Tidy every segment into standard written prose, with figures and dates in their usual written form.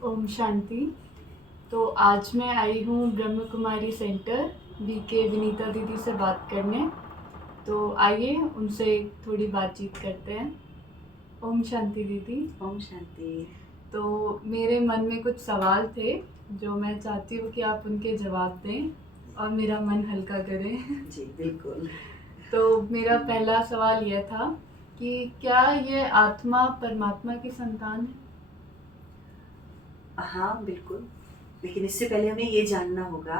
ओम शांति। तो आज मैं आई हूँ ब्रह्म कुमारी सेंटर बीके विनीता दीदी से बात करने। तो आइए उनसे थोड़ी बातचीत करते हैं। ओम शांति दीदी। ओम शांति। तो मेरे मन में कुछ सवाल थे जो मैं चाहती हूँ कि आप उनके जवाब दें और मेरा मन हल्का करें। जी बिल्कुल। तो मेरा पहला सवाल यह था कि क्या ये आत्मा परमात्मा की संतान है? हाँ बिल्कुल, लेकिन इससे पहले हमें ये जानना होगा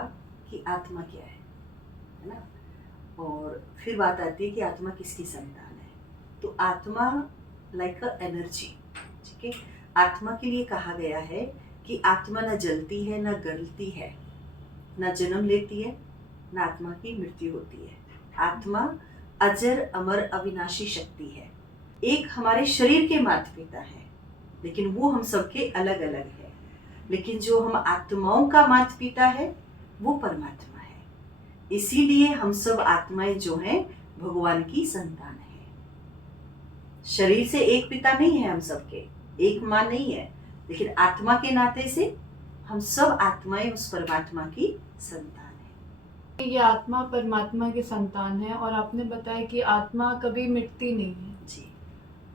कि आत्मा क्या है ना। और फिर बात आती है कि आत्मा किसकी संतान है। तो आत्मा लाइक अ एनर्जी, ठीक है। आत्मा के लिए कहा गया है कि आत्मा न जलती है न गलती है, न जन्म लेती है, न आत्मा की मृत्यु होती है। आत्मा अजर अमर अविनाशी शक्ति है। एक हमारे शरीर के माता पिता है, लेकिन वो हम सबके अलग अलग है। लेकिन जो हम आत्माओं का माता पिता है वो परमात्मा है। इसीलिए हम सब आत्माएं जो हैं भगवान की संतान है। शरीर से एक पिता नहीं है, हम सबके एक माँ नहीं है, लेकिन आत्मा के नाते से हम सब आत्माएं उस परमात्मा की संतान है। ये आत्मा परमात्मा की संतान है और आपने बताया कि आत्मा कभी मिटती नहीं है। जी।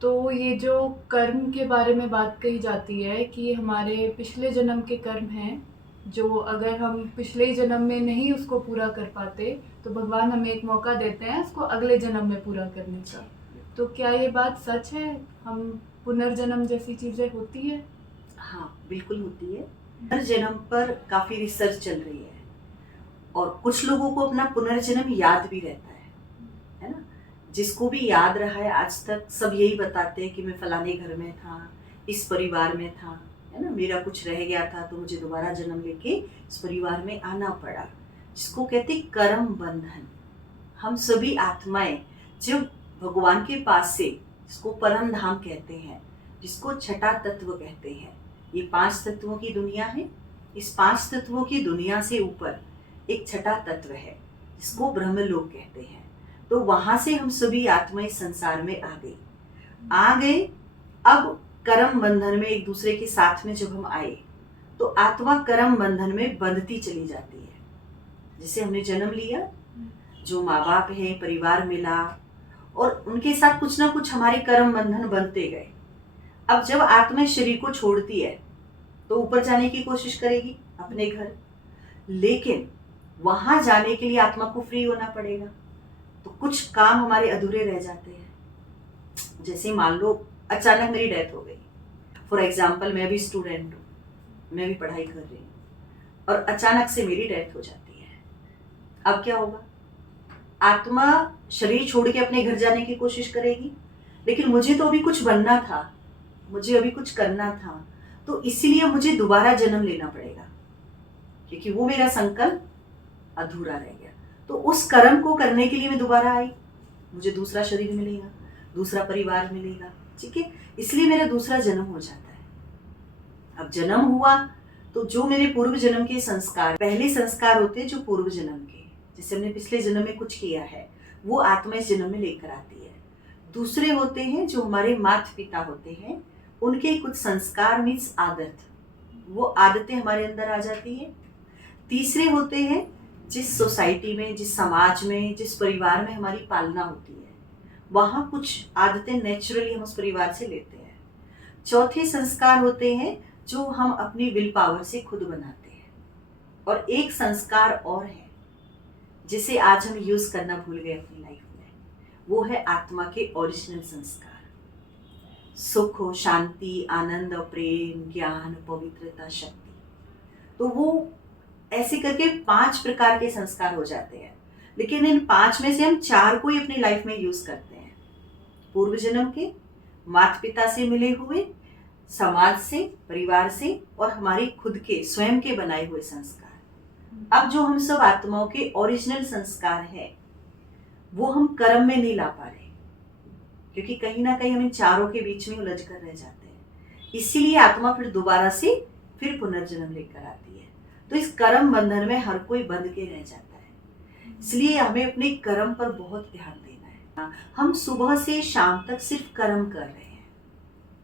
तो ये जो कर्म के बारे में बात कही जाती है कि हमारे पिछले जन्म के कर्म हैं, जो अगर हम पिछले ही जन्म में नहीं उसको पूरा कर पाते तो भगवान हमें एक मौका देते हैं उसको अगले जन्म में पूरा करने का। तो क्या ये बात सच है? हम पुनर्जन्म जैसी चीज़ें होती है? हाँ बिल्कुल होती है। हर जन्म पर काफी रिसर्च चल रही है और कुछ लोगों को अपना पुनर्जन्म याद भी रहता है ना। जिसको भी याद रहा है आज तक सब यही बताते हैं कि मैं फलाने घर में था, इस परिवार में था, है ना, मेरा कुछ रह गया था तो मुझे दोबारा जन्म लेके इस परिवार में आना पड़ा। जिसको कहते कर्म बंधन। हम सभी आत्माएं जो भगवान के पास से, जिसको परम धाम कहते हैं, जिसको छठा तत्व कहते हैं, ये 5 तत्वों की दुनिया है। इस 5 तत्वों की दुनिया से ऊपर एक छठा तत्व है जिसको ब्रह्मलोक कहते हैं। तो वहां से हम सभी आत्माएं संसार में आ गए। अब कर्म बंधन में एक दूसरे के साथ में जब हम आए तो आत्मा कर्म बंधन में बंधती चली जाती है। जैसे हमने जन्म लिया, जो माँ बाप है, परिवार मिला और उनके साथ कुछ ना कुछ हमारे कर्म बंधन बनते गए। अब जब आत्मा शरीर को छोड़ती है तो ऊपर जाने की कोशिश करेगी अपने घर, लेकिन वहां जाने के लिए आत्मा को फ्री होना पड़ेगा। तो कुछ काम हमारे अधूरे रह जाते हैं। जैसे मान लो अचानक मेरी डेथ हो गई, फॉर एग्जाम्पल मैं भी स्टूडेंट हूँ, मैं भी पढ़ाई कर रही हूँ और अचानक से मेरी डेथ हो जाती है। अब क्या होगा? आत्मा शरीर छोड़ के अपने घर जाने की कोशिश करेगी, लेकिन मुझे तो अभी कुछ बनना था, मुझे अभी कुछ करना था, तो इसीलिए मुझे दोबारा जन्म लेना पड़ेगा, क्योंकि वो मेरा संकल्प अधूरा रह गया। तो उस कर्म को करने के लिए मैं दोबारा आई, मुझे दूसरा शरीर मिलेगा, दूसरा परिवार मिलेगा, ठीक है। इसलिए मेरा दूसरा जन्म हो जाता है। अब जन्म हुआ तो जो मेरे पूर्व जन्म के संस्कार, पहले संस्कार होते हैं जो पूर्व जन्म के, जैसे हमने पिछले जन्म में कुछ किया है, वो आत्मा इस जन्म में लेकर आती है। दूसरे होते हैं जो हमारे माता पिता होते हैं, उनके कुछ संस्कार मीन्स आदत, वो आदतें हमारे अंदर आ जाती है। तीसरे होते हैं जिस सोसाइटी में, जिस समाज में, जिस परिवार में हमारी पालना होती है, वहाँ कुछ आदतें नेचुरली हम उस परिवार से लेते हैं। चौथे संस्कार होते हैं जो हम अपनी विल पावर से खुद बनाते हैं। और एक संस्कार और है जिसे आज हम यूज करना भूल गए अपनी लाइफ में, वो है आत्मा के ओरिजिनल संस्कार। सुख हो, शांति, आनंद और प्रेम, ज्ञान, पवित्रता, शक्ति। तो वो ऐसे करके 5 प्रकार के संस्कार हो जाते हैं, लेकिन इन 5 में से हम 4 को ही अपनी लाइफ में यूज करते हैं। पूर्व जन्म के, माता पिता से मिले हुए, समाज से, परिवार से, और हमारे खुद के स्वयं के बनाए हुए संस्कार। अब जो हम सब आत्माओं के ओरिजिनल संस्कार हैं वो हम कर्म में नहीं ला पा रहे, क्योंकि कहीं ना कहीं हम इन चारों के बीच में उलझ कर रह जाते हैं। इसीलिए आत्मा फिर दोबारा से फिर पुनर्जन्म लेकर आती है। तो इस कर्म बंधन में हर कोई बंध के रह जाता है। इसलिए हमें अपने कर्म पर बहुत ध्यान देना है। हम सुबह से शाम तक सिर्फ कर्म कर रहे हैं,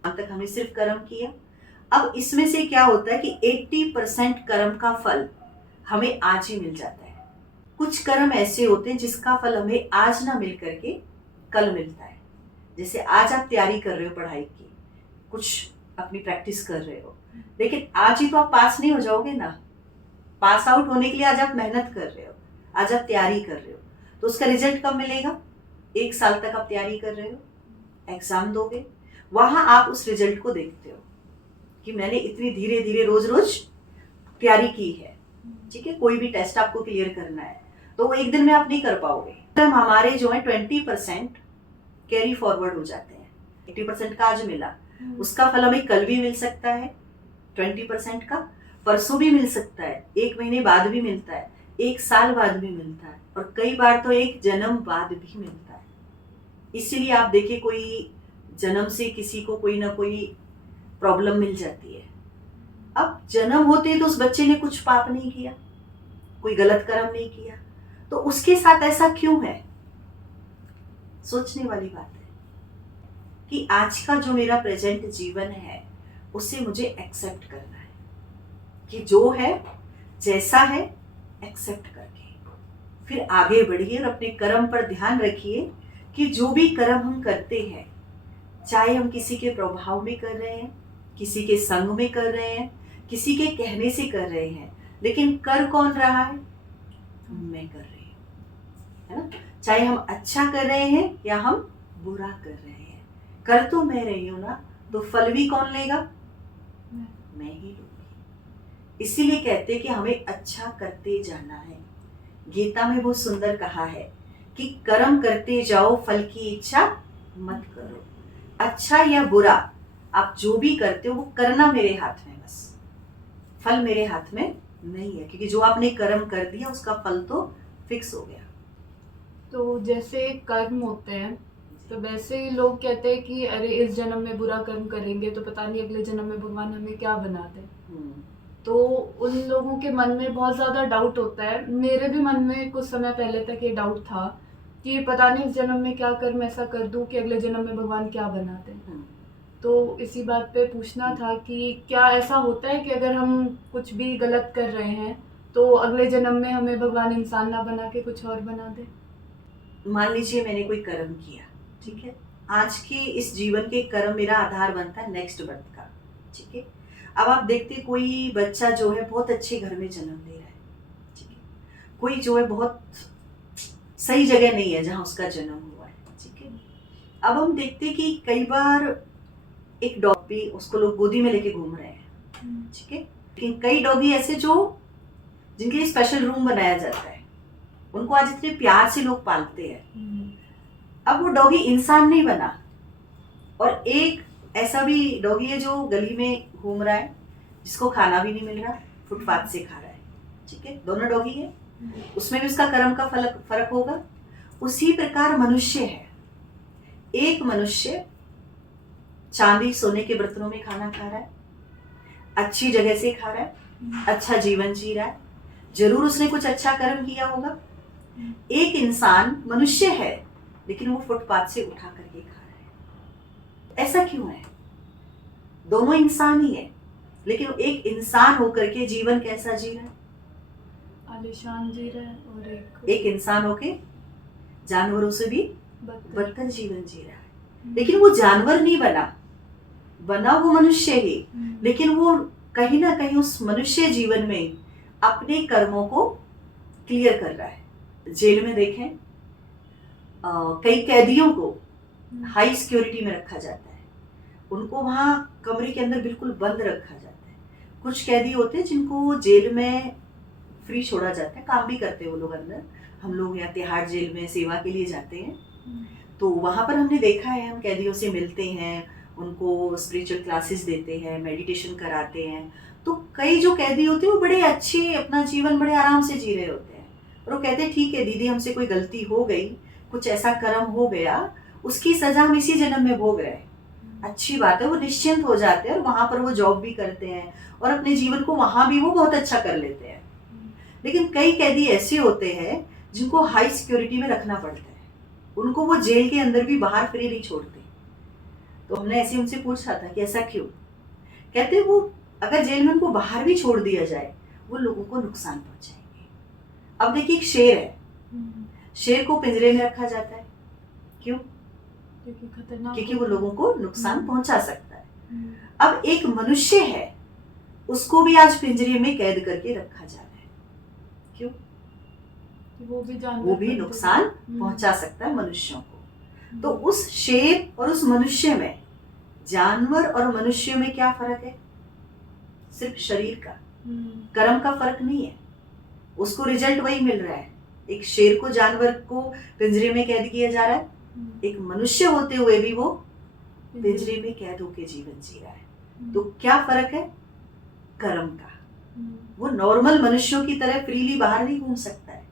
शाम तक हमने सिर्फ कर्म किया, अब इसमें से क्या होता है कि 80% कर्म का फल हमें आज ही मिल जाता है। कुछ कर्म ऐसे होते हैं जिसका फल हमें आज ना मिल करके कल मिलता है। जैसे आज आप तैयारी कर रहे हो पढ़ाई की, कुछ अपनी प्रैक्टिस कर रहे हो, लेकिन आज ही तो आप पास नहीं हो जाओगे ना। पास आउट होने के लिए आज आप मेहनत कर रहे हो, आज आप तैयारी कर रहे हो, तो उसका रिजल्ट कब मिलेगा? 1 साल तक आप तैयारी कर रहे हो, एग्जाम दोगे, वहां आप उस रिजल्ट को देखते हो कि मैंने इतनी धीरे धीरे रोज रोज तैयारी की है। ठीक है, कोई भी टेस्ट आपको क्लियर करना है तो वो एक दिन में आप नहीं कर पाओगे। तो हमारे जो है 20% कैरी फॉरवर्ड हो जाते हैं। 80% का आज मिला, उसका फल हमें कल भी मिल सकता है, 20% का परसों भी मिल सकता है, 1 महीने बाद भी मिलता है, 1 साल बाद भी मिलता है, और कई बार तो 1 जन्म बाद भी मिलता है। इसीलिए आप देखिए, कोई जन्म से किसी को कोई ना कोई प्रॉब्लम मिल जाती है। अब जन्म होते तो उस बच्चे ने कुछ पाप नहीं किया, कोई गलत कर्म नहीं किया, तो उसके साथ ऐसा क्यों है? सोचने वाली बात है कि आज का जो मेरा प्रेजेंट जीवन है उसे मुझे एक्सेप्ट करना है, कि जो है जैसा है एक्सेप्ट करके फिर आगे बढ़िए और अपने कर्म पर ध्यान रखिए कि जो भी कर्म हम करते हैं, चाहे हम किसी के प्रभाव में कर रहे हैं, किसी के संग में कर रहे हैं, किसी के कहने से कर रहे हैं, लेकिन कर कौन रहा है? मैं कर रही हूँ, है ना। चाहे हम अच्छा कर रहे हैं या हम बुरा कर रहे हैं, कर तो मैं रही हूँ ना, तो फल भी कौन लेगा? मैं ही लूंगी। इसीलिए कहते हैं कि हमें अच्छा करते जाना है। गीता में बहुत सुंदर कहा है कि कर्म करते जाओ, फल की इच्छा मत करो। अच्छा या बुरा आप जो भी करते हो वो करना मेरे हाथ में, बस फल मेरे हाथ में नहीं है, क्योंकि जो आपने कर्म कर दिया उसका फल तो फिक्स हो गया। तो जैसे कर्म होते हैं, तो वैसे ही लोग कहते हैं कि अरे इस जन्म में बुरा कर्म करेंगे तो पता नहीं अगले जन्म में भगवान हमें क्या बना दे। तो उन लोगों के मन में बहुत ज़्यादा डाउट होता है। मेरे भी मन में कुछ समय पहले तक ये डाउट था कि पता नहीं इस जन्म में क्या कर्म ऐसा कर दूं कि अगले जन्म में भगवान क्या बना दे। तो इसी बात पे पूछना था कि क्या ऐसा होता है कि अगर हम कुछ भी गलत कर रहे हैं तो अगले जन्म में हमें भगवान इंसान ना बना के कुछ और बना दे? मान लीजिए मैंने कोई कर्म किया, ठीक है, आज के इस जीवन के कर्म मेरा आधार बनता है नेक्स्ट बर्थ का। ठीक है, अब आप देखते कोई बच्चा जो है बहुत अच्छे घर में जन्म ले रहा है, ठीक है, कोई जो है बहुत सही जगह नहीं है जहाँ उसका जन्म हुआ है। ठीक है, अब हम देखते कि कई बार एक डॉग भी, उसको लोग गोदी में लेके घूम रहे हैं, ठीक है, लेकिन कई डॉगी ऐसे जो जिनके लिए स्पेशल रूम बनाया जाता है, उनको आज इतने प्यार से लोग पालते हैं। अब वो डॉगी इंसान नहीं बना, और एक ऐसा भी डॉगी है जो गली में घूम रहा है, जिसको खाना भी नहीं मिल रहा, फुटपाथ से खा रहा है। ठीक है, दोनों डॉगी है, उसमें भी उसका कर्म का फर्क होगा। उसी प्रकार मनुष्य है, एक मनुष्य चांदी सोने के बर्तनों में खाना खा रहा है, अच्छी जगह से खा रहा है, अच्छा जीवन जी रहा है, जरूर उसने कुछ अच्छा कर्म किया होगा। एक इंसान मनुष्य है लेकिन वो फुटपाथ से उठा करके खा रहा है। ऐसा क्यों है? दोनों इंसान ही है, लेकिन एक इंसान होकर के जीवन कैसा जी रहा है? आलीशान जी रहा है, और एक इंसान होके जानवरों से भी बदतर जीवन जी रहा है। लेकिन वो जानवर नहीं बना वो मनुष्य ही, लेकिन वो कहीं ना कहीं उस मनुष्य जीवन में अपने कर्मों को क्लियर कर रहा है। जेल में देखें, कई कैदियों को हाई सिक्योरिटी में रखा जाता है, उनको वहाँ कमरे के अंदर बिल्कुल बंद रखा जाता है। कुछ कैदी होते हैं जिनको जेल में फ्री छोड़ा जाता है, काम भी करते हैं वो लोग अंदर। हम लोग यहाँ तिहाड़ जेल में सेवा के लिए जाते हैं, तो वहाँ पर हमने देखा है, हम कैदियों से मिलते हैं, उनको स्पिरिचुअल क्लासेस देते हैं, मेडिटेशन कराते हैं। तो कई जो कैदी होते हैं वो बड़े अच्छे अपना जीवन बड़े आराम से जी रहे होते हैं, और वो कहते हैं ठीक है दीदी, हमसे कोई गलती हो गई, कुछ ऐसा कर्म हो गया, उसकी सजा हम इसी जन्म में भोग रहे हैं, अच्छी बात है। वो निश्चिंत हो जाते हैं और वहाँ पर वो जॉब भी करते हैं और अपने जीवन को वहाँ भी वो बहुत अच्छा कर लेते हैं। लेकिन कई कैदी ऐसे होते हैं जिनको हाई सिक्योरिटी में रखना पड़ता है, उनको वो जेल के अंदर भी बाहर फ्री नहीं छोड़ते। तो हमने ऐसे उनसे पूछा था कि ऐसा क्यों? कहते हैं वो अगर जेल में उनको बाहर भी छोड़ दिया जाए वो लोगों को नुकसान पहुंचाएंगे। अब देखिए एक शेर है, शेर को पिंजरे में रखा जाता है, क्यों? क्योंकि खतरनाक, क्योंकि वो लोगों को नुकसान पहुंचा सकता है। हम्म, अब एक मनुष्य है, उसको भी आज पिंजरे में कैद करके रखा जा रहा है, क्यों? वो भी जानवर वो भी बनते नुकसान हैं। पहुंचा सकता है मनुष्यों को। तो उस शेर और उस मनुष्य में, जानवर और मनुष्य में क्या फर्क है? सिर्फ शरीर का, कर्म का फर्क नहीं है। उसको रिजल्ट वही मिल रहा है। एक शेर को, जानवर को पिंजरे में कैद किया जा रहा है, एक मनुष्य होते हुए भी वो पिंजरे में कैद होकर जीवन जी रहा है। तो क्या फर्क है? कर्म का। वो नॉर्मल मनुष्यों की तरह फ्रीली बाहर नहीं घूम सकता है,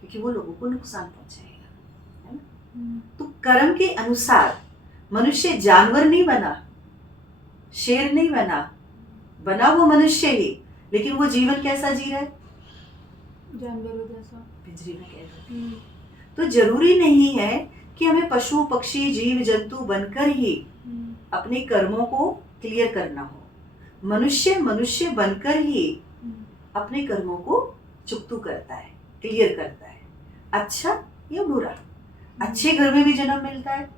क्योंकि वो लोगों को नुकसान पहुंचाएगा, है ना? तो कर्म के अनुसार मनुष्य जानवर नहीं बना, शेर नहीं बना, बना वो मनुष्य ही, लेकिन वो जीवन कैसा जी रहा है? जानवरों जैसा, पिंजरे में कैद। तो जरूरी नहीं है कि हमें पशु पक्षी जीव जंतु बनकर ही अपने कर्मों को क्लियर करना हो। मनुष्य मनुष्य बनकर ही अपने कर्मों को चुकतू करता है, क्लियर करता है, अच्छा या बुरा। अच्छे घर में भी जन्म मिलता है,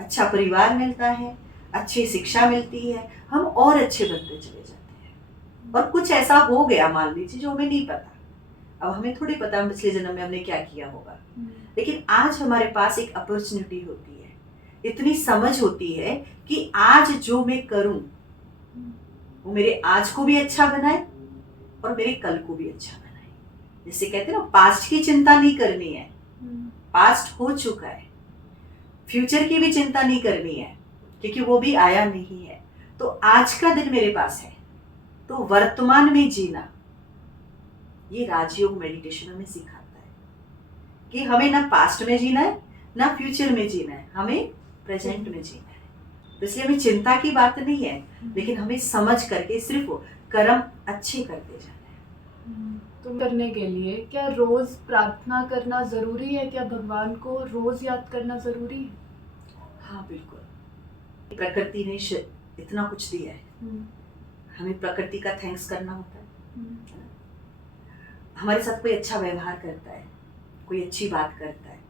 अच्छा परिवार मिलता है, अच्छी शिक्षा मिलती है, हम और अच्छे बनते चले जाते हैं। और कुछ ऐसा हो गया मान लीजिए जो हमें नहीं पता, अब हमें थोड़ी पता हम पिछले जन्म में हमने क्या किया होगा, लेकिन आज हमारे पास एक अपॉर्चुनिटी होती है, इतनी समझ होती है कि आज जो मैं करूं वो मेरे आज को भी अच्छा बनाए और मेरे कल को भी अच्छा बनाए। जैसे कहते हैं ना, पास्ट की चिंता नहीं करनी है, पास्ट हो चुका है। फ्यूचर की भी चिंता नहीं करनी है, क्योंकि वो भी आया नहीं है। तो आज का दिन मेरे पास है, तो वर्तमान में जीना, ये राजयोग मेडिटेशन हमें सिखाता है कि हमें ना पास्ट में जीना है ना फ्यूचर में जीना है, हमें प्रेजेंट में जीना है। तो इसलिए हमें चिंता की बात नहीं है, लेकिन हमें समझ करके सिर्फ कर्म अच्छे करते जाना है। तो करने के लिए क्या रोज प्रार्थना करना जरूरी है? क्या भगवान को रोज याद करना जरूरी है? हाँ बिल्कुल। प्रकृति ने इतना कुछ दिया है, हमें प्रकृति का थैंक्स करना होता है। हमारे साथ कोई अच्छा व्यवहार करता है, कोई अच्छी बात करता है,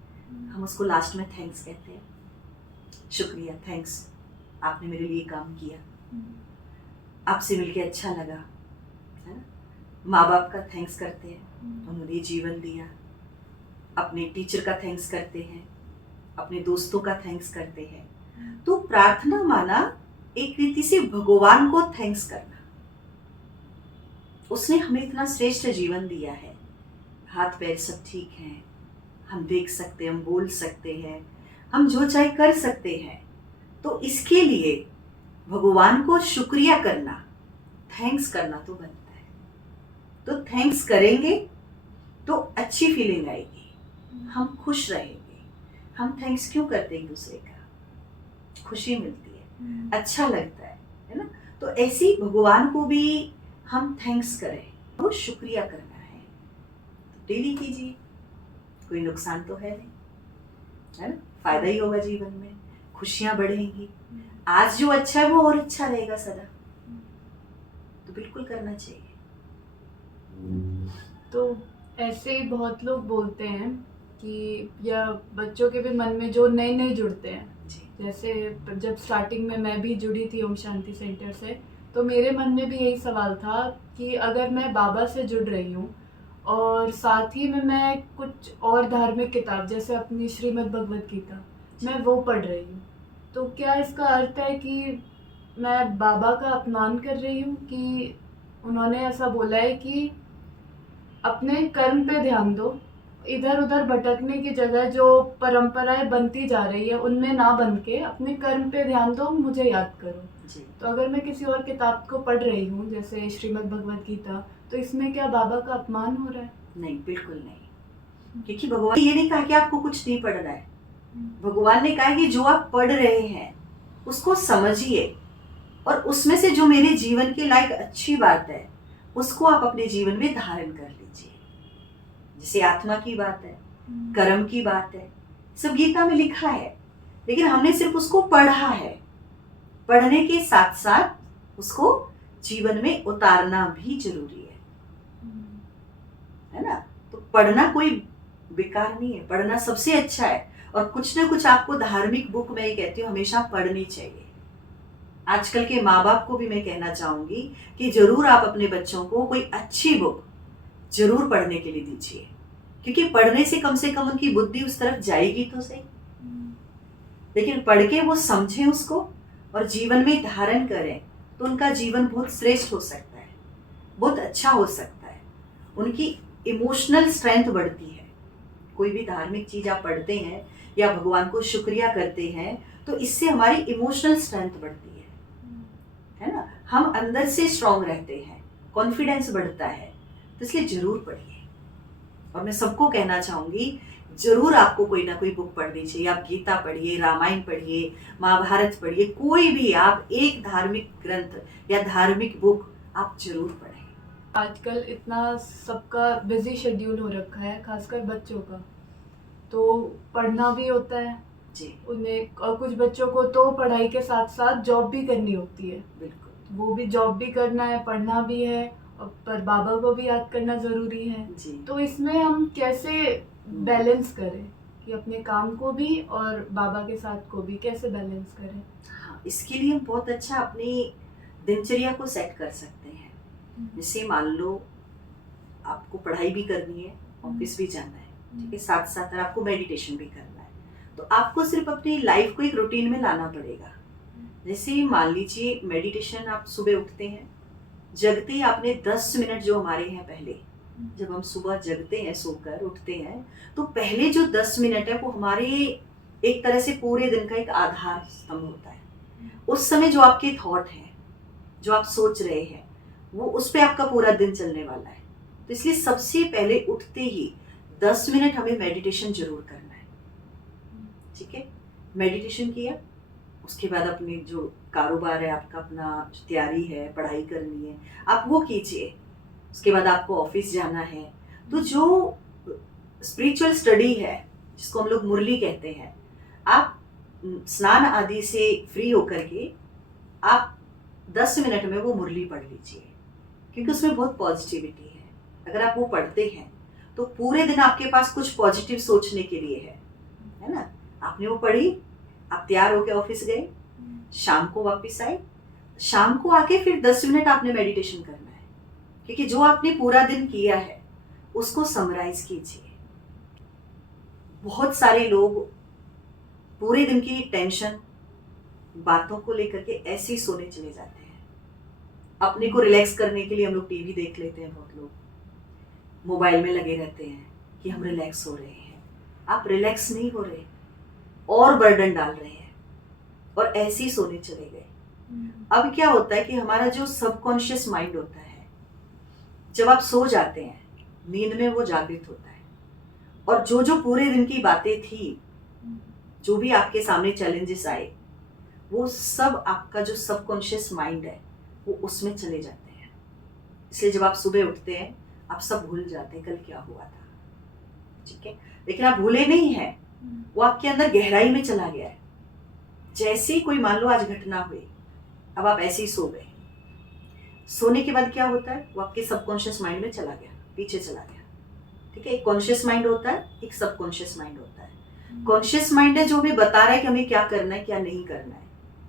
हम उसको लास्ट में थैंक्स कहते हैं, शुक्रिया, थैंक्स, आपने मेरे लिए काम किया, आपसे मिलके अच्छा लगा, है ना? माँ बाप का थैंक्स करते हैं, उन्होंने जीवन दिया। अपने टीचर का थैंक्स करते हैं, अपने दोस्तों का थैंक्स करते हैं। तो प्रार्थना माना एक रीति से भगवान को थैंक्स करना। उसने हमें इतना श्रेष्ठ जीवन दिया है, हाथ पैर सब ठीक हैं, हम देख सकते हैं, हम बोल सकते हैं, हम जो चाहे कर सकते हैं। तो इसके लिए भगवान को शुक्रिया करना, थैंक्स करना तो बनता है। तो थैंक्स करेंगे तो अच्छी फीलिंग आएगी, हम खुश रहेंगे। हम थैंक्स क्यों करते हैं? एक दूसरे का खुशी मिलती है, अच्छा लगता है ना? तो ऐसी भगवान को भी हम थैंक्स करें, वो शुक्रिया करना है। तो डेली कीजिए, कोई नुकसान तो है नहीं, है ना? फायदा ही होगा जीवन में, खुशियां बढ़ेंगी, आज जो अच्छा है वो और अच्छा रहेगा सदा। तो बिल्कुल करना चाहिए। तो ऐसे ही बहुत लोग बोलते हैं कि, या बच्चों के भी मन में जो नए नए जुड़ते हैं, जैसे जब स्टार्टिंग में मैं भी जुड़ी थी ओम शांति सेंटर से, तो मेरे मन में भी यही सवाल था कि अगर मैं बाबा से जुड़ रही हूँ और साथ ही में मैं कुछ और धार्मिक किताब जैसे अपनी श्रीमद् भगवत गीता मैं वो पढ़ रही हूँ, तो क्या इसका अर्थ है कि मैं बाबा का अपमान कर रही हूँ? कि उन्होंने ऐसा बोला है कि अपने कर्म पे ध्यान दो, इधर उधर भटकने की जगह जो परंपराएं बनती जा रही है उनमें ना बन के अपने कर्म पे ध्यान दो, मुझे याद करो। तो अगर मैं किसी और किताब को पढ़ रही हूँ जैसे श्रीमद् भगवत गीता, तो इसमें क्या बाबा का अपमान हो रहा है? नहीं, बिल्कुल नहीं, क्योंकि भगवान ये नहीं कहा कि आपको कुछ नहीं पढ़ना है। भगवान ने कहा कि जो आप पढ़ रहे हैं उसको समझिए, और उसमें से जो मेरे जीवन के लायक अच्छी बात है उसको आप अपने जीवन में धारण कर लीजिए। जैसे आत्मा की बात है, कर्म की बात है, सब गीता में लिखा है, लेकिन हमने सिर्फ उसको पढ़ा है। पढ़ने के साथ साथ उसको जीवन में उतारना भी जरूरी है ना। तो पढ़ना कोई बेकार नहीं है, पढ़ना सबसे अच्छा है। और कुछ ना कुछ आपको धार्मिक बुक, मैं ये कहती हूँ, हमेशा पढ़नी चाहिए। आजकल के माँ बाप को भी मैं कहना चाहूंगी कि जरूर आप अपने बच्चों को कोई अच्छी बुक जरूर पढ़ने के लिए दीजिए, क्योंकि पढ़ने से कम उनकी बुद्धि उस तरफ जाएगी तो सही, लेकिन पढ़ के वो समझें उसको और जीवन में धारण करें तो उनका जीवन बहुत श्रेष्ठ हो सकता है, बहुत अच्छा हो सकता है। उनकी इमोशनल स्ट्रेंथ बढ़ती है। कोई भी धार्मिक चीज आप पढ़ते हैं या भगवान को शुक्रिया करते हैं तो इससे हमारी इमोशनल स्ट्रेंथ बढ़ती है ना। हम अंदर से स्ट्रांग रहते हैं, कॉन्फिडेंस बढ़ता है। तो इसलिए जरूर पढ़िए। और मैं सबको कहना चाहूंगी, जरूर आपको कोई ना कोई बुक पढ़नी चाहिए। आप गीता पढ़िए, रामायण पढ़िए, महाभारत पढ़िए, कोई भी आप एक धार्मिक ग्रंथ या धार्मिक बुक आप जरूर पढ़ें। आजकल इतना सबका बिजी शेड्यूल हो रखा है, खासकर बच्चों का, तो पढ़ना भी होता है जी उन्हें, और कुछ बच्चों को तो पढ़ाई के साथ साथ जॉब भी करनी होती है। बिल्कुल, वो भी जॉब भी करना है, पढ़ना भी है, और पर बाबा को भी याद करना ज़रूरी है। जी। तो इसमें हम कैसे बैलेंस करें कि अपने काम को भी और बाबा के साथ को भी कैसे बैलेंस करें? हाँ, इसके लिए हम बहुत अच्छा अपनी दिनचर्या को सेट कर सकते हैं। जैसे मान लो आपको पढ़ाई भी करनी है, ऑफिस भी जाना है, ठीक है, साथ साथ अगर आपको मेडिटेशन भी करना है, तो आपको सिर्फ अपनी लाइफ को एक रूटीन में लाना पड़ेगा। जैसे मान लीजिए मेडिटेशन, आप सुबह उठते हैं, जगते ही आपने 10 मिनट जो हमारे हैं, पहले जब हम सुबह जगते हैं, सोकर उठते हैं, तो पहले जो 10 मिनट है वो हमारे एक तरह से पूरे दिन का एक आधार स्तंभ होता है। उस समय जो आपके थॉट हैं, जो आप सोच रहे हैं, वो उस पे आपका पूरा दिन चलने वाला है। तो इसलिए सबसे पहले उठते ही 10 मिनट हमें मेडिटेशन जरूर करना है, ठीक है। मेडिटेशन किया, उसके बाद अपने जो कारोबार है आपका, अपना जो तैयारी है, पढ़ाई करनी है, आप वो कीजिए। उसके बाद आपको ऑफिस जाना है, तो जो स्पिरिचुअल स्टडी है, जिसको हम लोग मुरली कहते हैं, आप स्नान आदि से फ्री होकर के आप 10 मिनट में वो मुरली पढ़ लीजिए, क्योंकि उसमें बहुत पॉजिटिविटी है। अगर आप वो पढ़ते हैं तो पूरे दिन आपके पास कुछ पॉजिटिव सोचने के लिए है ना। आपने वो पढ़ी, आप तैयार होके ऑफिस गए, शाम को वापस आए, शाम को आके फिर 10 मिनट आपने मेडिटेशन करना है, क्योंकि जो आपने पूरा दिन किया है उसको समराइज कीजिए। बहुत सारे लोग पूरे दिन की टेंशन, बातों को लेकर के ऐसे ही सोने चले जाते हैं। अपने को रिलैक्स करने के लिए हम लोग टीवी देख लेते हैं, बहुत लोग मोबाइल में लगे रहते हैं कि हम रिलैक्स हो रहे हैं। आप रिलैक्स नहीं हो रहे, और बर्डन डाल रहे हैं और ऐसे ही सोने चले गए। अब क्या होता है कि हमारा जो सबकॉन्शियस माइंड होता है, जब आप सो जाते हैं, नींद में वो जागृत होता है, और जो जो पूरे दिन की बातें थी, जो भी आपके सामने चैलेंजेस आए, वो सब आपका जो सबकॉन्शियस माइंड है वो उसमें चले जाते हैं। इसलिए जब आप सुबह उठते हैं, आप सब भूल जाते हैं कल क्या हुआ था, ठीक है। लेकिन आप भूले नहीं हैं, वो आपके अंदर गहराई में चला गया है। जैसे ही कोई, मान लो आज घटना हुई, अब आप ऐसे ही सो गए, सोने के बाद क्या होता है, वो आपके सबकॉन्शियस माइंड में चला गया, पीछे चला गया, ठीक है। एक कॉन्शियस माइंड होता है, एक सबकॉन्शियस माइंड होता है। कॉन्शियस माइंड है जो हमें बता रहा है कि हमें क्या करना है, क्या नहीं करना है,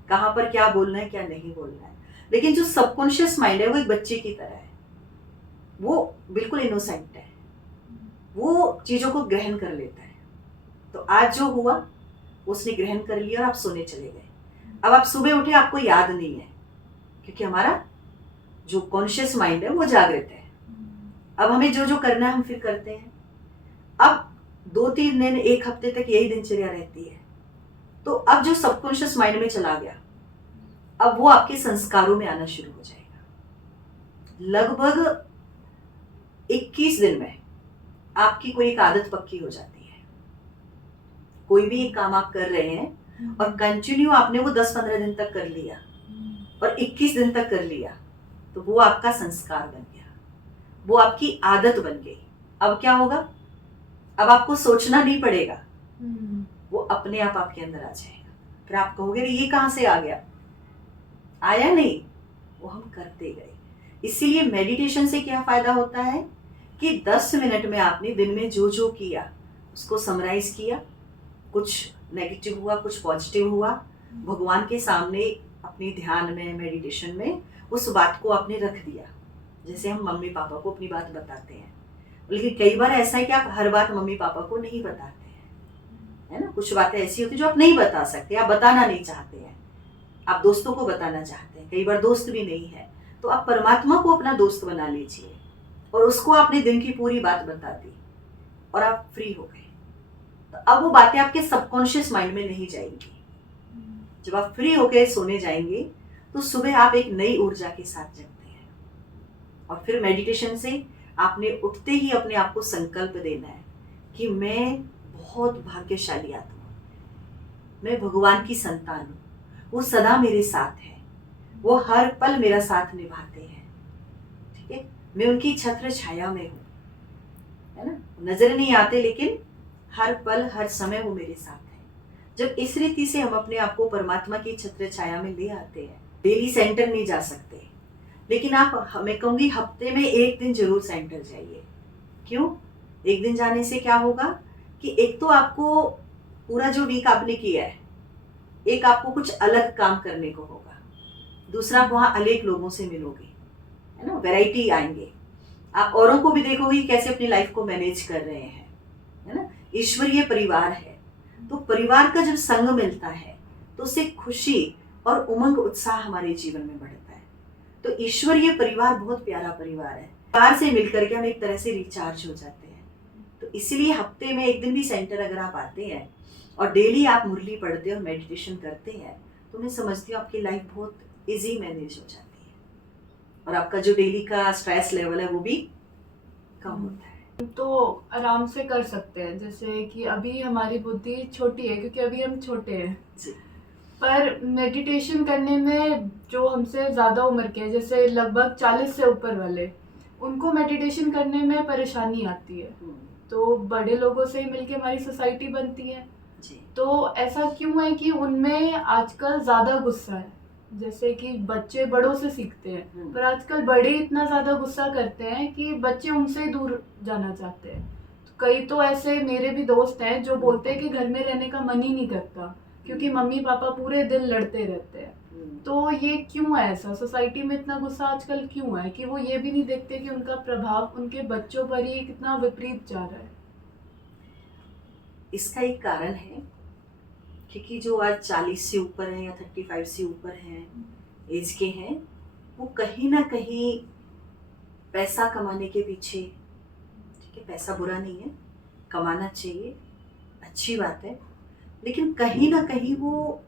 कहाँ पर क्या बोलना है, क्या नहीं बोलना है। लेकिन जो सबकॉन्शियस माइंड है वो एक बच्चे की तरह है, वो बिल्कुल इनोसेंट है, वो चीजों को ग्रहण कर लेता है। तो आज जो हुआ उसने ग्रहण कर लिया और आप सोने चले गए। अब आप सुबह उठे, आपको याद नहीं है, क्योंकि हमारा जो कॉन्शियस माइंड है वो जागृत है। अब हमें जो जो करना है हम फिर करते हैं। अब 2-3 दिन, 1 हफ्ते तक यही दिनचर्या रहती है। तो अब जो सबकॉन्शियस माइंड में चला गया, अब वो आपके संस्कारों में आना शुरू हो जाएगा। लगभग 21 दिन में आपकी कोई एक आदत पक्की हो जाती है। कोई भी एक काम आप कर रहे हैं और कंटिन्यू आपने वो 10-15 दिन तक कर लिया और 21 दिन तक कर लिया, तो वो आपका संस्कार बन गया, वो आपकी आदत बन गई। अब क्या होगा, अब आपको सोचना नहीं पड़ेगा, वो अपने आप आपके अंदर आ जाएगा। फिर आप कहोगे ये कहाँ से आ गया, आया नहीं, वो हम करते गए। इसीलिए मेडिटेशन से क्या फायदा होता है कि 10 मिनट में आपने दिन में जो जो किया उसको समराइज किया, कुछ नेगेटिव हुआ कुछ पॉजिटिव हुआ, भगवान के सामने अपने ध्यान में मेडिटेशन में उस बात को आपने रख दिया। जैसे हम मम्मी पापा को अपनी बात बताते हैं, लेकिन कई बार ऐसा है कि आप हर बात मम्मी पापा को नहीं बताते हैं, है ना। कुछ बातें ऐसी होती है जो आप नहीं बता सकते, आप बताना नहीं चाहते हैं, आप दोस्तों को बताना चाहते हैं, कई बार दोस्त भी नहीं है, तो आप परमात्मा को अपना दोस्त बना लीजिए और उसको आपने दिन की पूरी बात बता दी और आप फ्री हो गए। तो अब वो बातें आपके सबकॉन्शियस माइंड में नहीं जाएंगी। जब आप फ्री होकर सोने जाएंगे तो सुबह आप एक नई ऊर्जा के साथ जगते हैं। और फिर मेडिटेशन से आपने उठते ही अपने आप को संकल्प देना है कि मैं बहुत भाग्यशाली आत्मा हूँ, मैं भगवान की संतान हूँ, वो सदा मेरे साथ है, वो हर पल मेरा साथ निभाते हैं, ठीक है। मैं उनकी छत्र छाया में हूँ, है ना। नजर नहीं आते लेकिन हर पल हर समय वो मेरे साथ है। जब इस रीति से हम अपने आप को परमात्मा की छत्र छाया में ले आते हैं, डेली सेंटर नहीं जा सकते, लेकिन आप, मैं कहूँगी हफ्ते में एक दिन जरूर सेंटर जाइए। क्यों? एक दिन जाने से क्या होगा कि एक तो आपको पूरा जो वीक आपने किया है, एक आपको कुछ अलग काम करने को होगा, दूसरा आप वहाँ अनेक लोगों से मिलोगे, है ना, वैरायटी आएंगे, आप औरों को भी देखोगे कैसे अपनी लाइफ को मैनेज कर रहे हैं, है ना। ईश्वरीय परिवार है, तो परिवार का जब संग मिलता है तो उससे खुशी और उमंग उत्साह हमारे जीवन में बढ़ता है। तो ईश्वरीय परिवार बहुत प्यारा परिवार है, परिवार से मिलकर के हम एक तरह से रिचार्ज हो जाते हैं। तो इसीलिए हफ्ते में एक दिन भी सेंटर अगर आप आते हैं और डेली आप मुरली पढ़ते और मेडिटेशन करते हैं, तो मैं समझती हूँ आपकी लाइफ बहुत इजी मैनेज हो जाती है और आपका जो डेली का स्ट्रेस लेवल है वो भी कम होता है। तो आराम से कर सकते हैं, जैसे कि अभी हमारी बुद्धि छोटी है क्योंकि अभी हम छोटे हैं जी। पर मेडिटेशन करने में जो हमसे ज़्यादा उम्र के हैं, जैसे लगभग 40 से ऊपर वाले, उनको मेडिटेशन करने में परेशानी आती है। तो बड़े लोगों से ही मिलके हमारी सोसाइटी बनती है जी। तो ऐसा क्यों है कि उनमें आजकल ज़्यादा गुस्सा है। जैसे कि बच्चे बड़ों से सीखते हैं पर आजकल बड़े इतना ज़्यादा गुस्सा करते हैं कि बच्चे उनसे दूर जाना चाहते हैं। तो कई तो ऐसे मेरे भी दोस्त हैं जो बोलते हैं कि घर में रहने का मन ही नहीं करता क्योंकि मम्मी पापा पूरे दिन लड़ते रहते हैं। तो ये क्यों है ऐसा, सोसाइटी में इतना गुस्सा आजकल क्यों है कि वो ये भी नहीं देखते कि उनका प्रभाव उनके बच्चों पर ही कितना विपरीत जा रहा है। इसका एक कारण है क्योंकि जो आज 40 से ऊपर हैं या 35 से ऊपर हैं एज के हैं, वो कहीं ना कहीं पैसा कमाने के पीछे, ठीक है, पैसा बुरा नहीं है, कमाना चाहिए, अच्छी बात है, लेकिन कहीं ना कहीं वो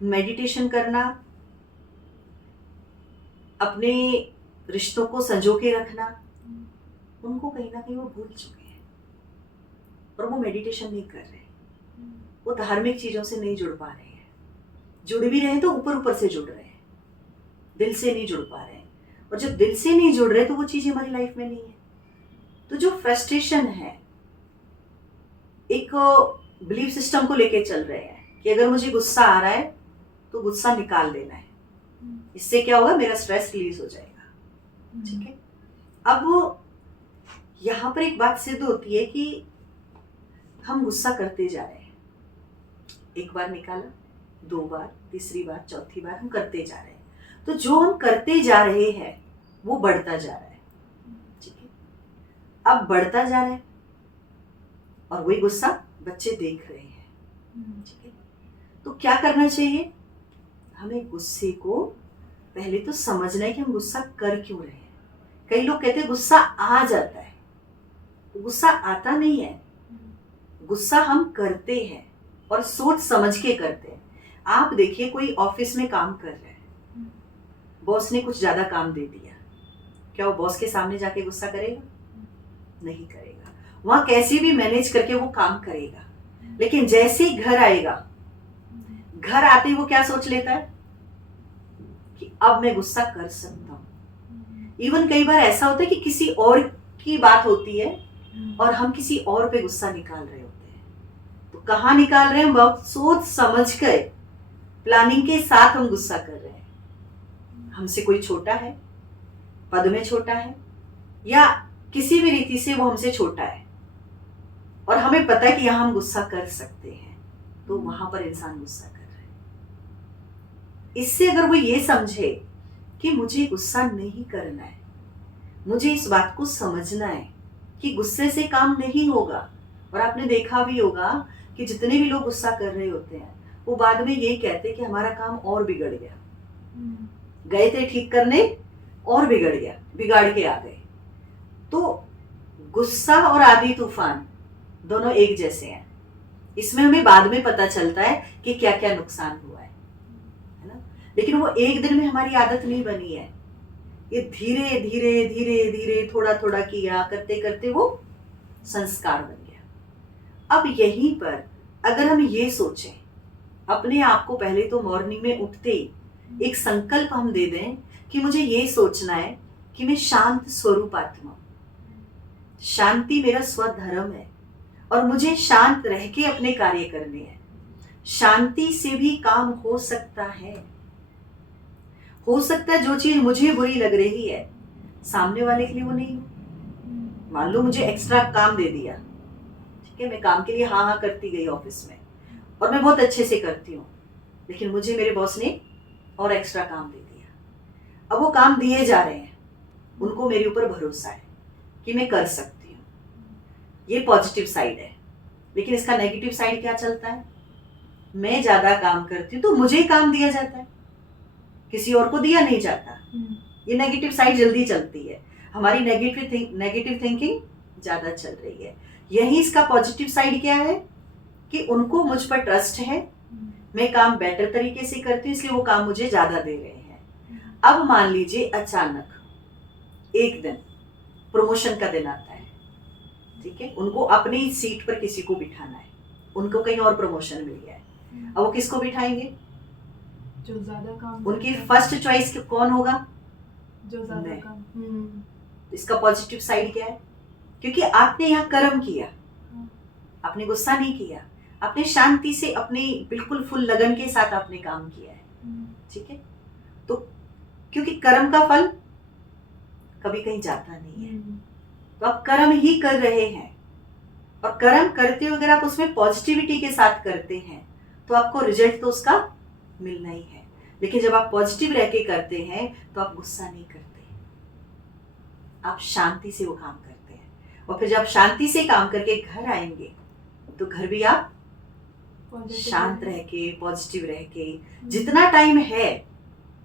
मेडिटेशन करना, अपने रिश्तों को संजो के रखना, उनको कहीं ना कहीं वो भूल चुके हैं और वो मेडिटेशन नहीं कर रहे, वो धार्मिक चीजों से नहीं जुड़ पा रहे हैं, जुड़ भी रहे हैं तो ऊपर ऊपर से जुड़ रहे हैं, दिल से नहीं जुड़ पा रहे हैं। और जब दिल से नहीं जुड़ रहे तो वो चीज हमारी लाइफ में नहीं है। तो जो फ्रस्ट्रेशन है, एक बिलीफ सिस्टम को लेके चल रहे हैं कि अगर मुझे गुस्सा आ रहा है तो गुस्सा निकाल देना है, इससे क्या होगा, मेरा स्ट्रेस रिलीज हो जाएगा, ठीक है। अब यहाँ पर एक बात सिद्ध होती है कि हम गुस्सा करते जा रहे हैं, एक बार निकाला, 2 बार, तीसरी बार, चौथी बार हम करते जा रहे हैं, तो जो हम करते जा रहे हैं वो बढ़ता जा रहा है, ठीक है। अब बढ़ता जा रहा है और वही गुस्सा बच्चे देख रहे हैं, ठीक है। तो क्या करना चाहिए, हमें गुस्से को पहले तो समझना है कि हम गुस्सा कर क्यों रहे हैं। कई लोग कहते हैं गुस्सा आ जाता है, तो गुस्सा आता नहीं है, गुस्सा हम करते हैं और सोच समझ के करते हैं। आप देखिए, कोई ऑफिस में काम कर रहे हैं, बॉस ने कुछ ज्यादा काम दे दिया, क्या वो बॉस के सामने जाके गुस्सा करेगा? नहीं करेगा, वहां कैसे भी मैनेज करके वो काम करेगा। लेकिन जैसे ही घर आएगा, घर आते ही वो क्या सोच लेता है कि अब मैं गुस्सा कर सकता हूँ। इवन कई बार ऐसा होता है कि किसी और की बात होती है और हम किसी और पे गुस्सा निकाल रहे होते हैं, तो कहाँ निकाल रहे हैं, बहुत सोच समझ कर प्लानिंग के साथ हम गुस्सा कर रहे हैं। हमसे कोई छोटा है, पद में छोटा है, या किसी भी रीति से वो हमसे छोटा है, और हमें पता है कि यहाँ हम गुस्सा कर सकते हैं, तो वहां पर इंसान गुस्सा कर रहा है। इससे अगर वो ये समझे कि मुझे गुस्सा नहीं करना है, मुझे इस बात को समझना है कि गुस्से से काम नहीं होगा। और आपने देखा भी होगा कि जितने भी लोग गुस्सा कर रहे होते हैं वो बाद में यही कहते हैं कि हमारा काम और बिगड़ गया, गए थे ठीक करने और बिगड़ गया, बिगाड़ के आ गए। तो गुस्सा और आंधी तूफान दोनों एक जैसे हैं। इसमें हमें बाद में पता चलता है कि क्या क्या नुकसान हुआ है ना। लेकिन वो एक दिन में हमारी आदत नहीं बनी है, ये धीरे धीरे धीरे धीरे थोड़ा थोड़ा किया, करते करते वो संस्कार बन गया। अब यहीं पर अगर हम ये सोचें, अपने आप को पहले तो मॉर्निंग में उठते ही एक संकल्प हम दे दें कि मुझे ये सोचना है कि मैं शांत स्वरूप आत्मा हूं, शांति मेरा स्वधर्म है और मुझे शांत रह के अपने कार्य करने हैं। शांति से भी काम हो सकता है। हो सकता है जो चीज मुझे बुरी लग रही है सामने वाले के लिए वो नहीं हो। मान लो मुझे एक्स्ट्रा काम दे दिया, ठीक है, मैं काम के लिए हाँ हाँ करती गई ऑफिस में और मैं बहुत अच्छे से करती हूँ, लेकिन मुझे मेरे बॉस ने और एक्स्ट्रा काम दे दिया। अब वो काम दिए जा रहे हैं, उनको मेरे ऊपर भरोसा है कि मैं कर सकती हूँ, ये पॉजिटिव साइड है। लेकिन इसका नेगेटिव साइड क्या चलता है, मैं ज्यादा काम करती हूँ तो मुझे ही काम दिया जाता है, किसी और को दिया नहीं जाता। ये नेगेटिव साइड जल्दी चलती है, हमारी नेगेटिव थिंकिंग ज्यादा चल रही है। यही इसका पॉजिटिव साइड क्या है कि उनको मुझ पर ट्रस्ट है, मैं काम बेटर तरीके से करती हूँ, इसलिए वो काम मुझे ज्यादा दे रहे हैं। अब मान लीजिए अचानक एक दिन प्रमोशन का दिन आता है, ठीक है, उनको अपनी सीट पर किसी को बिठाना है, उनको कहीं और प्रमोशन मिल गया है। अब वो किसको बिठाएंगे, जो ज्यादा काम, उनकी फर्स्ट चॉइस कौन होगा, जो ज्यादा काम। इसका पॉजिटिव साइड क्या है, क्योंकि आपने यहाँ कर्म किया, आपने गुस्सा नहीं किया, आपने शांति से अपनी बिल्कुल फुल लगन के साथ आपने काम किया है, ठीक है। तो क्योंकि कर्म का फल कभी कहीं जाता नहीं है, तो आप कर्म ही कर रहे हैं, और कर्म करते हुए अगर आप उसमें पॉजिटिविटी के साथ करते हैं तो आपको रिजल्ट तो उसका मिलना ही है। लेकिन जब आप पॉजिटिव रह के करते हैं तो आप गुस्सा नहीं करते, आप शांति से वो काम करते हैं। और फिर जब शांति से काम करके घर आएंगे तो घर भी आप शांत रह के, पॉजिटिव रह के, जितना टाइम है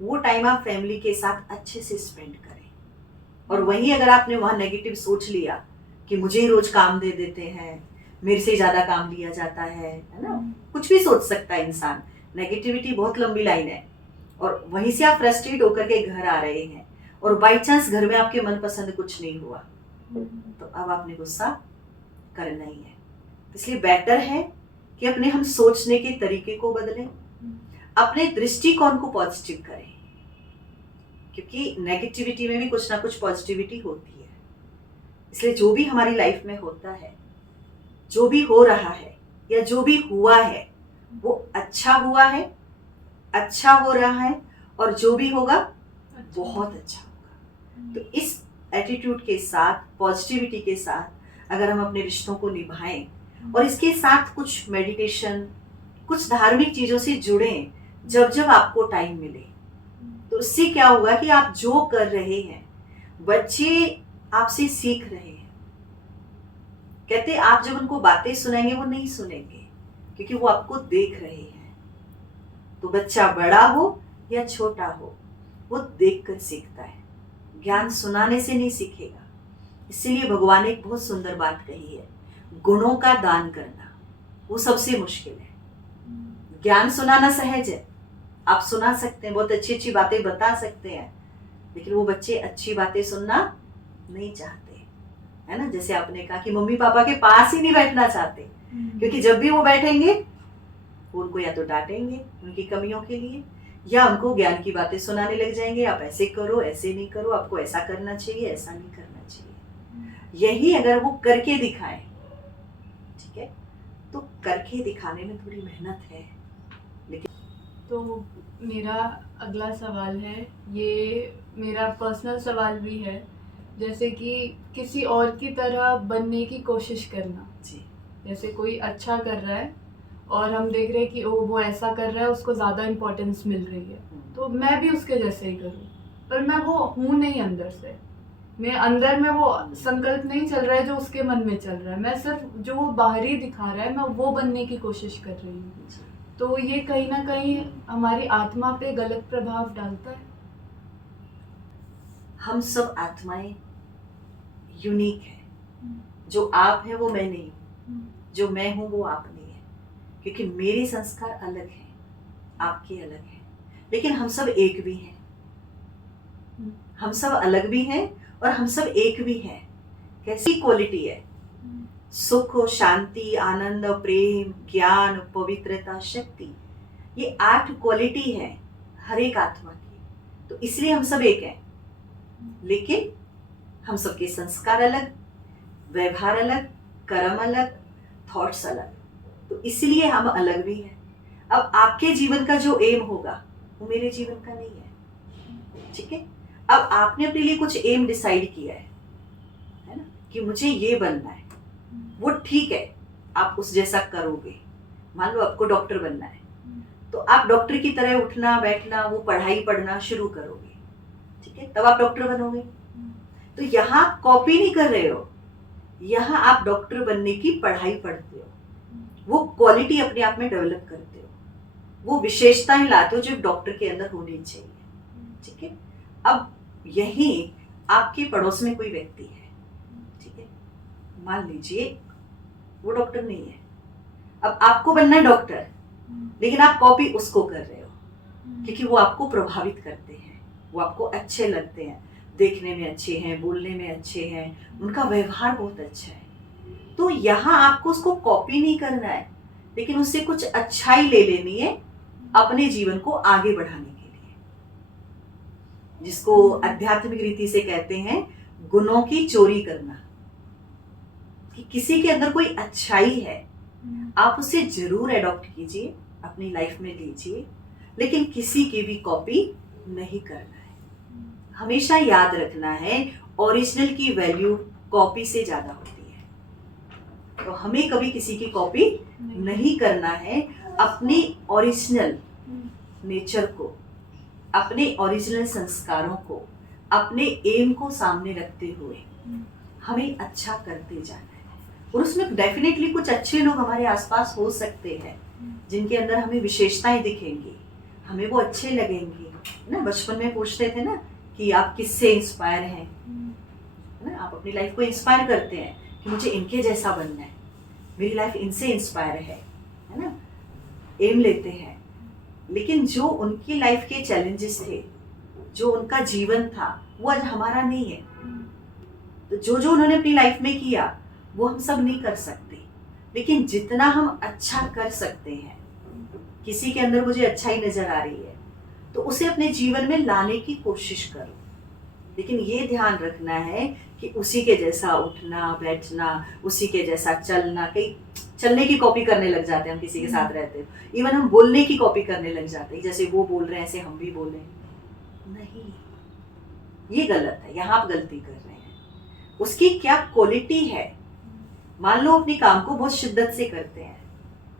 वो टाइम आप फैमिली के साथ अच्छे से स्पेंड करें। और वहीं अगर आपने वहां नेगेटिव सोच लिया कि मुझे ही रोज काम दे देते हैं, मेरे से ज्यादा काम लिया जाता है ना, कुछ भी सोच सकता है इंसान। नेगेटिविटी बहुत लंबी लाइन है, और वहीं से आप फ्रस्ट्रेट होकर के घर आ रहे हैं और बाई चांस घर में आपके मनपसंद कुछ नहीं हुआ, तो अब आपने गुस्सा करना ही है। इसलिए बेटर है कि अपने हम सोचने के तरीके को बदलें, अपने दृष्टिकोण को पॉजिटिव करें, क्योंकि नेगेटिविटी में भी कुछ ना कुछ पॉजिटिविटी होती है। इसलिए जो भी हमारी लाइफ में होता है, जो भी हो रहा है या जो भी हुआ है वो अच्छा हुआ है, अच्छा हो रहा है, और जो भी होगा बहुत अच्छा होगा। तो इस एटीट्यूड के साथ, पॉजिटिविटी के साथ अगर हम अपने रिश्तों को निभाएं और इसके साथ कुछ मेडिटेशन, कुछ धार्मिक चीजों से जुड़ें जब जब आपको टाइम मिले, तो उससे क्या होगा कि आप जो कर रहे हैं बच्चे आपसे सीख रहे हैं। कहते आप जब उनको बातें सुनाएंगे वो नहीं सुनेंगे, क्योंकि वो आपको देख रहे हैं। तो बच्चा बड़ा हो या छोटा हो वो देखकर सीखता है, ज्ञान सुनाने से नहीं सीखेगा। इसीलिए भगवान ने एक बहुत सुंदर बात कही है, गुणों का दान करना वो सबसे मुश्किल है। ज्ञान सुनाना सहज है, आप सुना सकते हैं, बहुत अच्छी अच्छी बातें बता सकते हैं, लेकिन वो बच्चे अच्छी बातें सुनना नहीं चाहते, है ना। जैसे आपने कहा कि मम्मी पापा के पास ही नहीं बैठना चाहते, क्योंकि जब भी वो बैठेंगे वो उनको या तो डांटेंगे उनकी कमियों के लिए, या उनको ज्ञान की बातें सुनाने लग जाएंगे, आप ऐसे करो, ऐसे नहीं करो, आपको ऐसा करना चाहिए, ऐसा नहीं करना चाहिए। यही अगर वो करके दिखाएं, ठीक है, तो करके दिखाने में थोड़ी मेहनत है, लेकिन तो मेरा अगला सवाल है, ये मेरा पर्सनल सवाल भी है, जैसे कि किसी और की तरह बनने की कोशिश करना। जी। जैसे कोई अच्छा कर रहा है और हम देख रहे हैं कि वो ऐसा कर रहा है, उसको ज़्यादा इम्पोर्टेंस मिल रही है, तो मैं भी उसके जैसे ही करूँ, पर मैं वो हूँ नहीं अंदर से। मैं अंदर में वो संकल्प नहीं चल रहा है जो उसके मन में चल रहा है, मैं सिर्फ जो वो बाहरी दिखा रहा है मैं वो बनने की कोशिश कर रही हूँ। तो ये कहीं ना कहीं हमारी आत्मा पे गलत प्रभाव डालता है। हम सब आत्माएं यूनिक है। जो आप है वो मैं नहीं हूँ, जो मैं हूँ वो आप नहीं है, क्योंकि मेरे संस्कार अलग हैं, आपके अलग हैं, लेकिन हम सब एक भी हैं। हम सब अलग भी हैं और हम सब एक भी हैं। कैसी क्वालिटी है? सुख, शांति, आनंद, प्रेम, ज्ञान, पवित्रता, शक्ति, ये 8 क्वालिटी है हर एक आत्मा की। तो इसलिए हम सब एक हैं, लेकिन हम सबके संस्कार अलग, व्यवहार अलग, कर्म अलग, थॉट्स अलग, तो इसलिए हम अलग भी हैं। अब आपके जीवन का जो एम होगा वो मेरे जीवन का नहीं है, ठीक है? अब आपने अपने लिए कुछ एम डिसाइड किया है ना, कि मुझे ये बनना है, वो ठीक है, आप उस जैसा करोगे। मान लो आपको डॉक्टर बनना है, तो आप डॉक्टर की तरह उठना बैठना, वो पढ़ाई पढ़ना शुरू करोगे, ठीक है? तब आप डॉक्टर बनोगे। तो यहाँ कॉपी नहीं कर रहे हो, यहाँ आप डॉक्टर बनने की पढ़ाई पढ़ते हो, वो क्वालिटी अपने आप में डेवलप करते हो, वो विशेषताएं लाते हो जो डॉक्टर के अंदर होनी चाहिए, ठीक है? अब यही आपके पड़ोस में कोई व्यक्ति है, ठीक है? मान लीजिए वो डॉक्टर नहीं है, अब आपको बनना है डॉक्टर, लेकिन आप कॉपी उसको कर रहे हो, क्योंकि वो आपको प्रभावित करते हैं, वो आपको अच्छे लगते हैं, देखने में अच्छे हैं, बोलने में अच्छे हैं, उनका व्यवहार बहुत अच्छा है। तो यहाँ आपको उसको कॉपी नहीं करना है, लेकिन उससे कुछ अच्छाई ले लेनी है अपने जीवन को आगे बढ़ाने के लिए, जिसको आध्यात्मिक रीति से कहते हैं गुणों की चोरी करना। कि किसी के अंदर कोई अच्छाई है, आप उसे जरूर अडॉप्ट कीजिए, अपनी लाइफ में लीजिए, लेकिन किसी की भी कॉपी नहीं करना है। हमेशा याद रखना है, ओरिजिनल की वैल्यू कॉपी से ज्यादा होती है। तो हमें कभी किसी की कॉपी नहीं करना है। अपनी ओरिजिनल नेचर को, अपने ओरिजिनल संस्कारों को, अपने एम को सामने रखते हुए हमें अच्छा करते जाना है। और उसमें डेफिनेटली कुछ अच्छे लोग हमारे आसपास हो सकते हैं, जिनके अंदर हमें विशेषताएं दिखेंगी, हमें वो अच्छे लगेंगे ना। बचपन में पूछते थे ना कि आप किससे इंस्पायर हैं, ना? आप अपनी लाइफ को इंस्पायर करते हैं कि मुझे इनके जैसा बनना है, मेरी लाइफ इनसे इंस्पायर है ना? एम लेते हैं। लेकिन जो उनकी लाइफ के चैलेंजेस थे, जो उनका जीवन था, वो आज हमारा नहीं है। तो जो उन्होंने अपनी लाइफ में किया वो हम सब नहीं कर सकते, लेकिन जितना हम अच्छा कर सकते हैं, किसी के अंदर मुझे अच्छाई नजर आ रही है तो उसे अपने जीवन में लाने की कोशिश करो। लेकिन ये ध्यान रखना है कि उसी के जैसा उठना बैठना, उसी के जैसा चलना, कहीं चलने की कॉपी करने लग जाते हैं हम किसी के साथ रहते हो। इवन हम बोलने की कॉपी करने लग जाते हैं, जैसे वो बोल रहे हैं ऐसे हम भी बोले। नहीं, ये गलत है, यहाँ आप गलती कर रहे हैं। उसकी क्या क्वालिटी है? मान लो अपने काम को बहुत शिद्दत से करते हैं,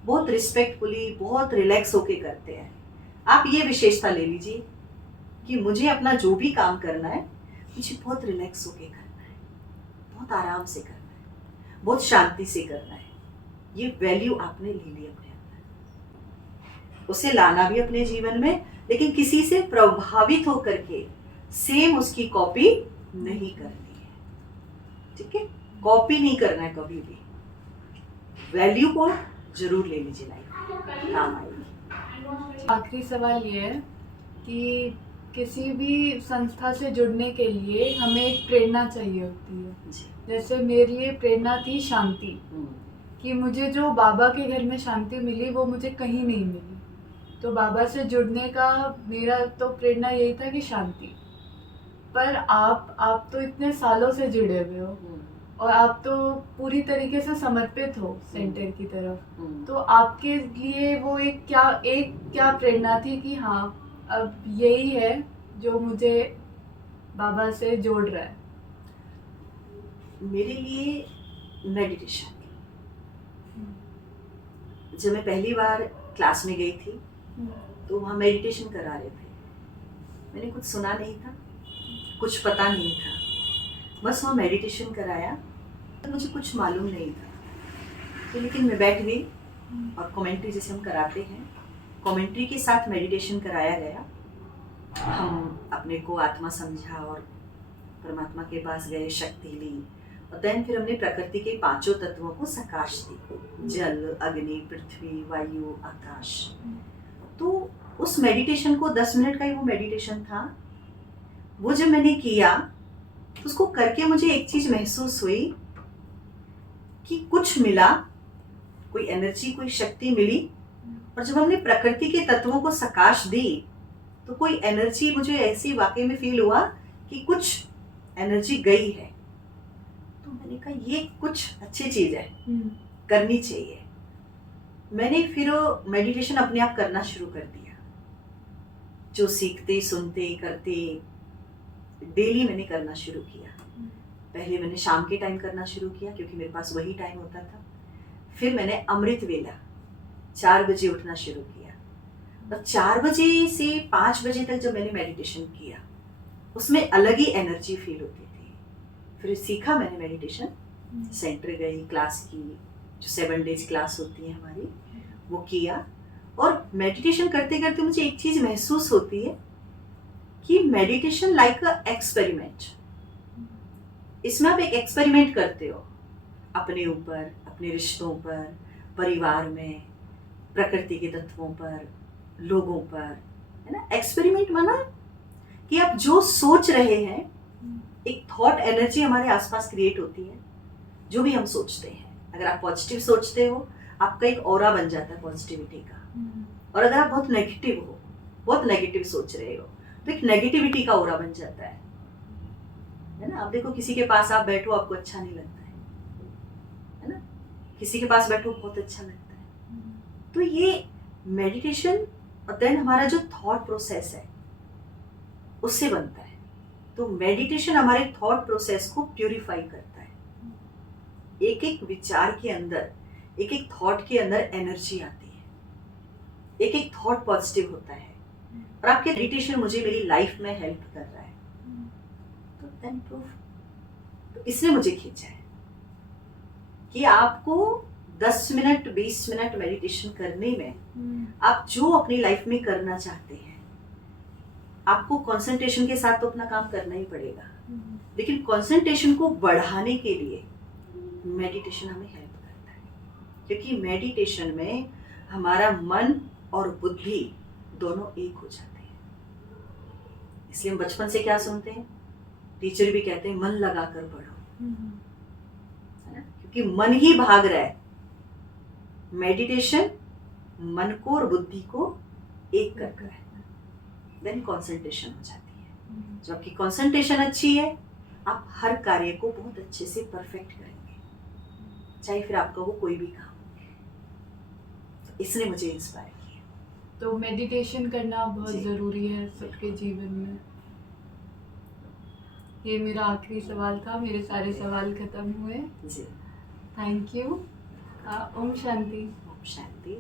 बहुत रिस्पेक्टफुली, बहुत रिलैक्स होके करते हैं, आप ये विशेषता ले लीजिए कि मुझे अपना जो भी काम करना है मुझे बहुत रिलैक्स होके करना है, बहुत आराम से करना है, बहुत शांति से करना है। ये वैल्यू आपने ले ली अपने अंदर, उसे लाना भी अपने जीवन में, लेकिन किसी से प्रभावित होकर के सेम उसकी कॉपी नहीं करनी है, ठीक है? कॉपी नहीं करना है कभी भी। वैल्यू को जरूर ले लीजिए, लाइफ काम आएगी। आखिरी सवाल ये है कि किसी भी संस्था से जुड़ने के लिए हमें एक प्रेरणा चाहिए होती है। जैसे मेरे लिए प्रेरणा थी शांति, कि मुझे जो बाबा के घर में शांति मिली वो मुझे कहीं नहीं मिली। तो बाबा से जुड़ने का मेरा तो प्रेरणा यही था कि शांति। पर आप तो इतने सालों से जुड़े हुए हो और आप तो पूरी तरीके से समर्पित हो सेंटर की तरफ। तो आपके लिए वो एक क्या प्रेरणा थी कि हाँ अब यही है जो मुझे बाबा से जोड़ रहा है? मेरे लिए मेडिटेशन। जब मैं पहली बार क्लास में गई थी तो वहाँ मेडिटेशन करा रहे थे। मैंने कुछ सुना नहीं था, कुछ पता नहीं था, बस वहाँ मेडिटेशन कराया तो मुझे कुछ मालूम नहीं था। तो लेकिन मैं बैठ गई और कमेंट्री जैसे हम कराते हैं, कमेंट्री के साथ मेडिटेशन कराया गया। हम अपने को आत्मा समझा और परमात्मा के पास गए, शक्ति ली, और देन फिर हमने प्रकृति के पांचों तत्वों को सकाश दी, जल, अग्नि, पृथ्वी, वायु, आकाश। तो उस मेडिटेशन को 10 मिनट का ही वो मेडिटेशन था। वो जब मैंने किया तो उसको करके मुझे एक चीज महसूस हुई कि कुछ मिला, कोई एनर्जी, कोई शक्ति मिली। और जब हमने प्रकृति के तत्वों को सकाश दी तो कोई एनर्जी मुझे ऐसी वाकई में फील हुआ कि कुछ एनर्जी गई है। तो मैंने कहा ये कुछ अच्छी चीज है, करनी चाहिए। मैंने फिर मेडिटेशन अपने आप करना शुरू कर दिया, जो सीखते, सुनते, करते डेली मैंने करना शुरू किया। पहले मैंने शाम के टाइम करना शुरू किया क्योंकि मेरे पास वही टाइम होता था। फिर मैंने अमृत वेला 4 बजे उठना शुरू किया, और 4 बजे से 5 बजे तक जब मैंने मेडिटेशन किया उसमें अलग ही एनर्जी फील होती थी। फिर सीखा मैंने मेडिटेशन, सेंटर गई, क्लास की, जो 7 डेज क्लास होती है हमारी, वो किया। और मेडिटेशन करते करते मुझे एक चीज महसूस होती है कि मेडिटेशन लाइक अ एक्सपेरिमेंट। इसमें आप एक एक्सपेरिमेंट करते हो अपने ऊपर, अपने रिश्तों पर, परिवार में, प्रकृति के तत्वों पर, लोगों पर, है ना। एक्सपेरिमेंट माना कि आप जो सोच रहे हैं, एक थॉट एनर्जी हमारे आसपास क्रिएट होती है। जो भी हम सोचते हैं, अगर आप पॉजिटिव सोचते हो आपका एक ऑरा बन जाता है पॉजिटिविटी का। और अगर आप बहुत नेगेटिव हो, बहुत नेगेटिव सोच रहे हो, तो एक नेगेटिविटी का ऑरा बन जाता है ना। आप देखो किसी के पास आप बैठो आपको अच्छा नहीं लगता है ना, किसी के पास बैठो बहुत अच्छा लगता है। तो ये मेडिटेशन और देन हमारा जो थॉट प्रोसेस है उससे बनता है। तो मेडिटेशन हमारे थॉट प्रोसेस को प्यूरिफाई करता है। एक एक विचार के अंदर, एक एक थॉट के अंदर एनर्जी आती है, एक एक थॉट पॉजिटिव होता है। और आपके मेडिटेशन मुझे मेरी लाइफ में हेल्प कर रहा है। तो देन प्रूफ, तो इसने मुझे खींचा है कि आपको 10 मिनट 20 मिनट मेडिटेशन करने में आप जो अपनी लाइफ में करना चाहते हैं, आपको कंसंट्रेशन के साथ तो अपना काम करना ही पड़ेगा, लेकिन कंसंट्रेशन को बढ़ाने के लिए मेडिटेशन हमें हेल्प करता है। क्योंकि मेडिटेशन में हमारा मन और बुद्धि दोनों एक हो जाते हैं। इसलिए हम बचपन से क्या सुनते हैं, टीचर भी कहते हैं मन लगा कर पढ़ो, है ना, क्योंकि मन ही भाग रहा है। मेडिटेशन मन को और बुद्धि को एक कर है, देन कंसंट्रेशन हो जाती है। जब आपकी कंसंट्रेशन अच्छी है आप हर कार्य को बहुत अच्छे से परफेक्ट करेंगे, चाहे फिर आपका वो कोई भी काम हो। तो इसने मुझे इंस्पायर किया। तो मेडिटेशन करना बहुत ज़रूरी है सबके जीवन में। ये मेरा आखिरी सवाल था, मेरे सारे सवाल खत्म हुए जी। Thank you. ओम शांति। ओम शांति।